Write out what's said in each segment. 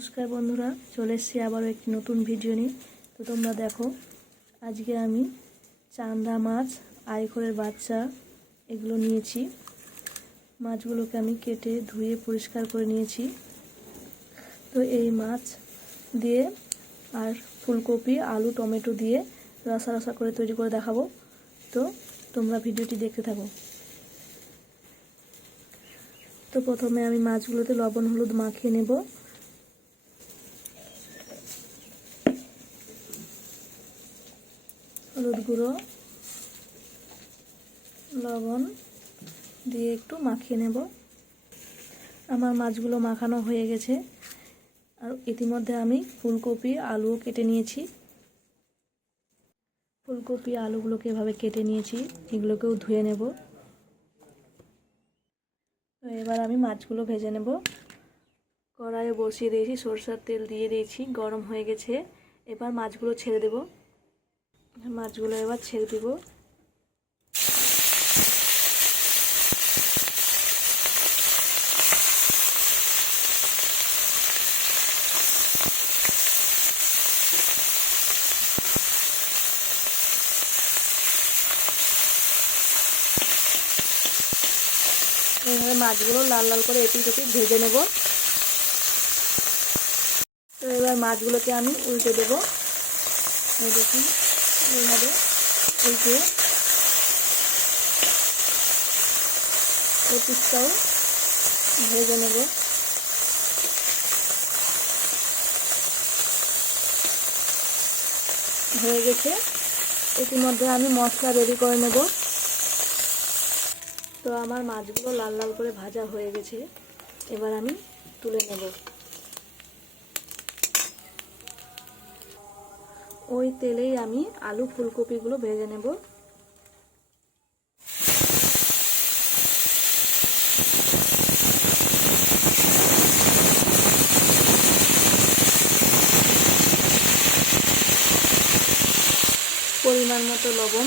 নমস্কার বন্ধুরা, চলে এসেছি আবারও একটি নতুন ভিডিও নিয়ে। তো তোমরা দেখো, আজকে আমি চান্দা মাছ, আইখোরের বাচ্চা এগুলো নিয়েছি। মাছগুলোকে আমি কেটে ধুয়ে পরিষ্কার করে নিয়েছি। তো এই মাছ দিয়ে আর ফুলকপি, আলু, টমেটো দিয়ে রসা রসা করে তৈরি করে দেখাবো। তো তোমরা ভিডিওটি দেখতে থাকো। তো প্রথমে আমি মাছগুলোতে লবণ হলুদ মাখিয়ে নেব। হলুদ গুঁড়ো, লবণ দিয়ে একটু মাখিয়ে নেব। আমার মাছগুলো মাখানো হয়ে গেছে। আর ইতিমধ্যে আমি ফুলকপি, আলুও কেটে নিয়েছি। ফুলকপি, আলুগুলোকে এভাবে কেটে নিয়েছি, এগুলোকেও ধুয়ে নেব। তো এবার আমি মাছগুলো ভেজে নেব। কড়াইয়ে বসিয়ে দিয়েছি, সরষের তেল দিয়ে দিয়েছি, গরম হয়ে গেছে। এবার মাছগুলো ছেড়ে দেব। মাছগুলো এবার ছেড়ে দেব। এইভাবে মাছগুলো লাল লাল করে এপিট ওপিট ভেজে নেব। তো এবার মাছগুলোকে আমি উল্টে দেবো। এই দেখুন, এইভাবে উল্টে এই পিসটাও ভেজে নেব। হয়ে গেছে। ইতিমধ্যে আমি মশলা রেডি করে নেব। তো আমার মাছগুলো লাল লাল করে ভাজা হয়ে গেছে। এবার আমি তুলে নেব। ওই তেলেই আমি আলু, ফুলকপিগুলো ভেজে নেব। পরিমাণ মতো লবণ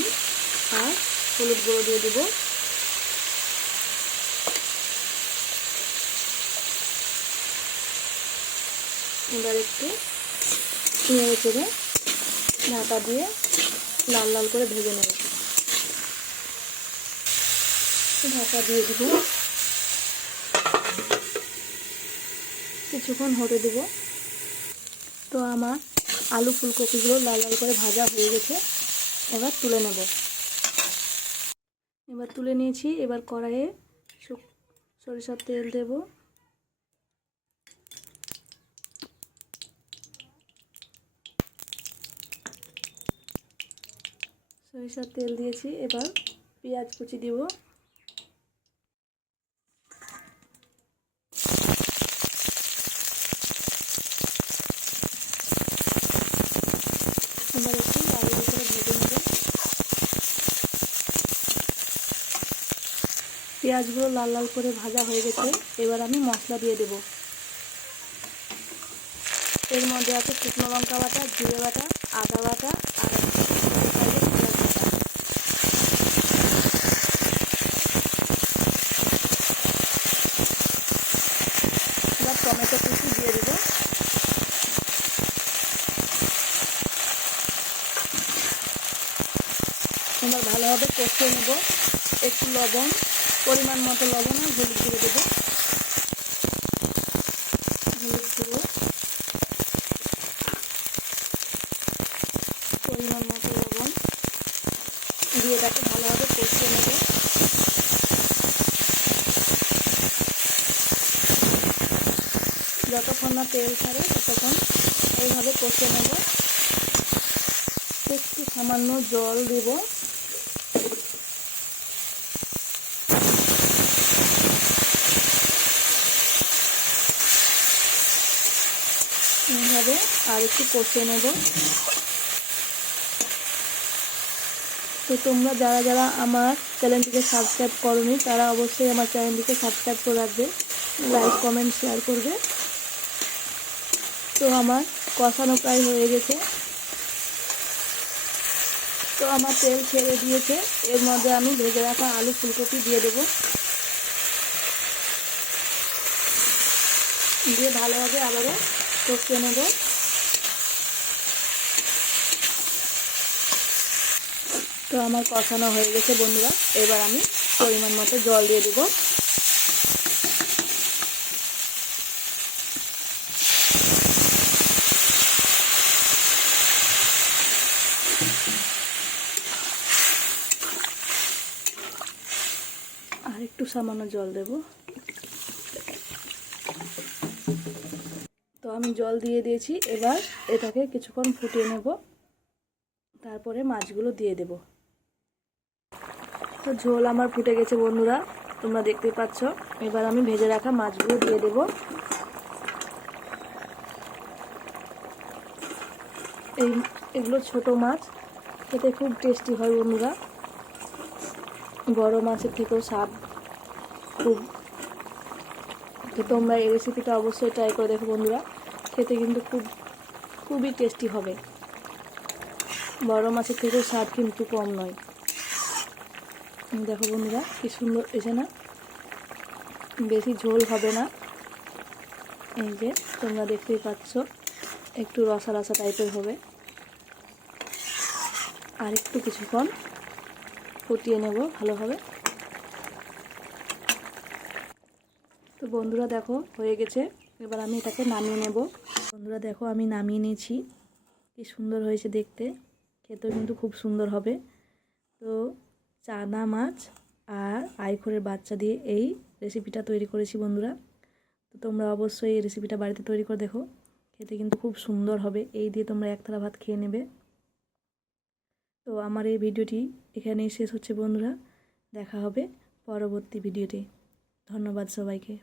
আর হলুদ গুঁড়ো দিয়ে দেব। এবার একটু নেড়ে চেড়ে ঢাকা দিয়ে লাল লাল করে ভেজে নেব। ঢাকা দিয়ে দিব, কিছুক্ষণ হতে দেব। তো আমার আলু, ফুলকপিগুলো লাল লাল করে ভাজা হয়ে গেছে। এবার তুলে নেব। এবার তুলে নিয়েছি। এবার কড়াইয়ে সরিষার তেল দেব। সরিষার তেল দিয়েছি। এবার পেঁয়াজ কুচি দিব। এবার একটু লাল লাল করে ভেজে নেব। পেঁয়াজগুলো লাল লাল করে ভাজা হয়ে গেছে। এবার আমি মশলা দিয়ে দেব। এর মধ্যে আছে শুকনো লঙ্কা বাটা, জিরে বাটা, আদা বাটা আর এবার টমেটো কুচি দিয়ে দেব। এবার ভালোভাবে কষিয়ে নেব। একটু লবণ, পরিমাণ মতো লবণ আর হলুদ গুঁড়ো দেবো। হলুদ গুঁড়ো, পরিমাণ মতো লবণ দিয়ে তাকে ভালোভাবে কষিয়ে নেব। যতক্ষণ না তেল ছাড়ে ততক্ষণ এইভাবে কষিয়ে নেব। একটু সামান্য জল দেব। এইভাবে আর একটু কষিয়ে নেব। তো তোমরা যারা যারা আমার চ্যানেলটিকে সাবস্ক্রাইব করোনি তারা অবশ্যই আমার চ্যানেলটিকে সাবস্ক্রাইব করে রাখবে, লাইক, কমেন্ট, শেয়ার করবে। তো আমার কষানো প্রায় হয়ে গেছে। তো আমার তেল ছেড়ে দিয়েছে। এর মধ্যে আমি ভেজে রাখা আলু, ফুলকপি দিয়ে দেব। দিয়ে ভালোভাবে আবারও কষিয়ে নেব। তো আমার কষানো হয়ে গেছে বন্ধুরা, এবার আমি পরিমাণ মতো জল দিয়ে দেব। আর একটু সামান্য জল দেব। তো আমি জল দিয়ে দিয়েছি, এবার এটাকে কিছুক্ষণ ফুটিয়ে নেব, তারপরে মাছগুলো দিয়ে দেব। তো ঝোল আমার ফুটে গেছে বন্ধুরা, তোমরা দেখতেই পাচ্ছ। এবার আমি ভেজে রাখা মাছগুলো দিয়ে দেব। এগুলো ছোট মাছ, খেতে খুব টেস্টি হয় বন্ধুরা। বড় মাছের থেকেও স্বাদ খুব। তো তোমরা এই রেসিপিটা অবশ্যই ট্রাই করে দেখো বন্ধুরা, খেতে কিন্তু খুবই টেস্টি হবে। বড় মাছের থেকেও স্বাদ কিন্তু কম নয়। দেখো বন্ধুরা কি সুন্দর এসে না, বেশি ঝোল হবে না। এই যে তোমরা দেখতেই পাচ্ছ, একটু রসা রসা টাইপের হবে। আর একটু কিছুক্ষণ ফুটিয়ে নেব ভালোভাবে। তো বন্ধুরা দেখো হয়ে গেছে, এবার আমি এটাকে নামিয়ে নেব। বন্ধুরা দেখো আমি নামিয়ে নিয়েছি, কি সুন্দর হয়েছে দেখতে, খেতেও কিন্তু খুব সুন্দর হবে। তো চানা মাছ আর আইখোরের বাচ্চা দিয়ে এই রেসিপিটা তৈরি করেছি বন্ধুরা। তো তোমরা অবশ্যই এই রেসিপিটা বাড়িতে তৈরি করে দেখো, খেতে কিন্তু খুব সুন্দর হবে। এই দিয়ে তোমরা এক থালা ভাত খেয়ে নেবে। তো আমার এই ভিডিওটি এখানেই শেষ হচ্ছে বন্ধুরা, দেখা হবে পরবর্তী ভিডিওতে। ধন্যবাদ সবাইকে।